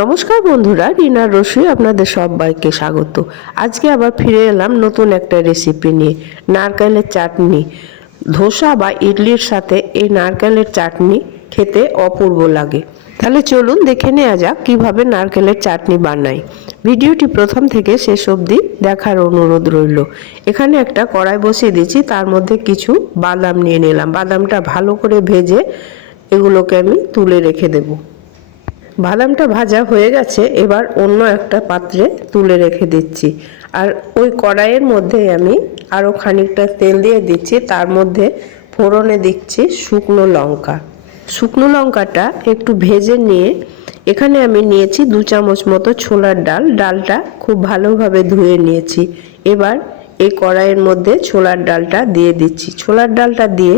নমস্কার বন্ধুরা, রিনার রসুই আপনাদের সবাইকে স্বাগত। আজকে আবার ফিরে এলাম নতুন একটা রেসিপি নিয়ে, নারকেলের চাটনি। ধোসা বা ইডলির সাথে এই নারকেলের চাটনি খেতে অপূর্ব লাগে। তাহলে চলুন দেখে নেওয়া যাক কীভাবে নারকেলের চাটনি বানাই। ভিডিওটি প্রথম থেকে শেষ অবধি দেখার অনুরোধ রইল। এখানে একটা কড়াই বসিয়ে দিয়েছি, তার মধ্যে কিছু বাদাম নিয়ে নিলাম। বাদামটা ভালো করে ভেজে এগুলোকে আমি তুলে রেখে দেবো। বাদামটা ভাজা হয়ে গেছে, এবার অন্য একটা পাত্রে তুলে রেখে দিচ্ছি। আর ওই কড়াইয়ের মধ্যে আমি আরও খানিকটা তেল দিয়ে দিচ্ছি, তার মধ্যে ফোড়নে দিচ্ছি শুকনো লঙ্কা। শুকনো লঙ্কাটা একটু ভেজে নিয়ে এখানে আমি নিয়েছি 2 চামচ মতো ছোলার ডাল। ডালটা খুব ভালোভাবে ধুয়ে নিয়েছি। এবার এই কড়াইয়ের মধ্যে ছোলার ডালটা দিয়ে দিচ্ছি। ছোলার ডালটা দিয়ে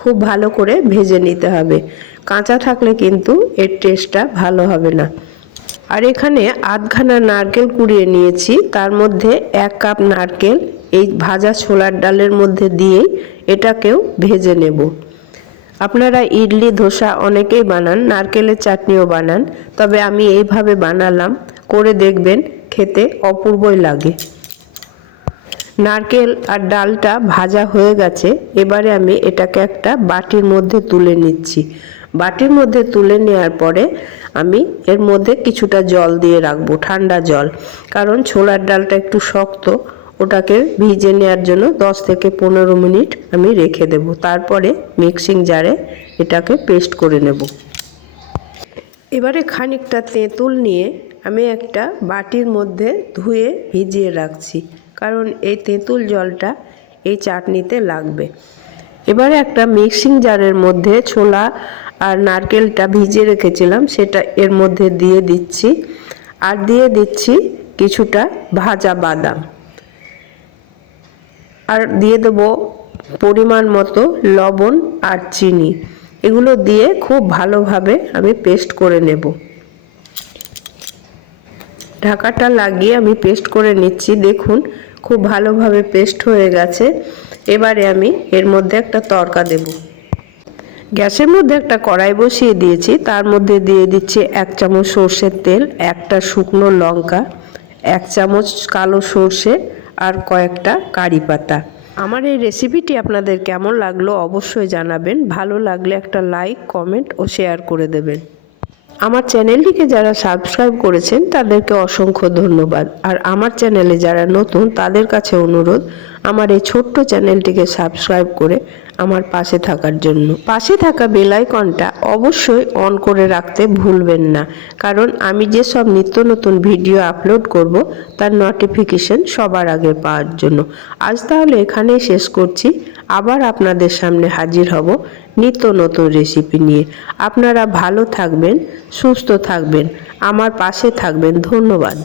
খুব ভালো করে ভেজে নিতে হবে, কাঁচা থাকলে কিন্তু এর টেস্টটা ভালো হবে না। আর এখানে আধখানা নারকেল কুড়িয়ে নিয়েছি, তার মধ্যে 1 কাপ নারকেল এই ভাজা ছোলার ডালের মধ্যে দিয়েই এটাকেও ভেজে নেব। আপনারা ইডলি ধোসা অনেকেই বানান, নারকেলের চাটনিও বানান, তবে আমি এইভাবে বানালাম, করে দেখবেন, খেতে অপূর্বই লাগে। নারকেল আর ডালটা ভাজা হয়ে গেছে, এবারে আমি এটাকে একটা বাটির মধ্যে তুলে নিচ্ছি। বাটির মধ্যে তুলে নেওয়ার পরে আমি এর মধ্যে কিছুটা জল দিয়ে রাখবো, ঠান্ডা জল, কারণ ছোলার ডালটা একটু শক্ত, ওটাকে ভিজে নেওয়ার জন্য 10 থেকে 15 মিনিট আমি রেখে দেব। তারপরে মিক্সিং জারে এটাকে পেস্ট করে নেব। এবারে খানিকটা তেঁতুল নিয়ে আমি একটা বাটির মধ্যে ধুয়ে ভিজিয়ে রাখছি, কারণ এই তেঁতুল জলটা এই চাটনিতে লাগবে। এবারে একটা মিক্সিং জারের মধ্যে ছোলা আর নারকেলটা ভিজিয়ে রেখেছিলাম সেটা এর মধ্যে দিয়ে দিচ্ছি, আর দিয়ে দিচ্ছি কিছুটা ভাজা বাদাম, আর দিয়ে দেবো পরিমাণ মতো লবণ আর চিনি। এগুলো দিয়ে খুব ভালোভাবে আমি পেস্ট করে নেব। ঢাকাটা লাগিয়ে আমি পেস্ট করে নিচ্ছি। দেখুন খুব ভালোভাবে পেস্ট হয়ে গেছে। এবারে আমি এর মধ্যে একটা তড়কা দেব। গ্যাসের মধ্যে একটা কড়াই বসিয়ে দিয়েছি, তার মধ্যে দিয়ে দিচ্ছি 1 চামচ সর্ষের তেল, একটা শুকনো লঙ্কা, 1 চামচ কালো সর্ষে আর কয়েকটা কারি পাতা। আমার এই রেসিপিটি আপনাদের কেমন লাগলো অবশ্যই জানাবেন। ভালো লাগলে একটা লাইক, কমেন্ট ও শেয়ার করে দেবেন। আমার চ্যানেলটিকে যারা সাবস্ক্রাইব করেছেন তাদেরকে অসংখ্য ধন্যবাদ। আর আমার চ্যানেলে যারা নতুন তাদের কাছে অনুরোধ, আমার এই ছোট্ট চ্যানেলটিকে সাবস্ক্রাইব করে আমার পাশে থাকার জন্য। পাশে থাকা বেল আইকনটা অবশ্যই অন করে রাখতে ভুলবেন না, কারণ আমি যে সব নিত্য নতুন ভিডিও আপলোড করব তার নোটিফিকেশন সবার আগে পাওয়ার জন্য। আজ তাহলে এখানেই শেষ করছি। আবার আপনাদের সামনে হাজির হব নিত্য নতুন রেসিপি নিয়ে। আপনারা ভালো থাকবেন, সুস্থ থাকবেন, আমার পাশে থাকবেন। ধন্যবাদ।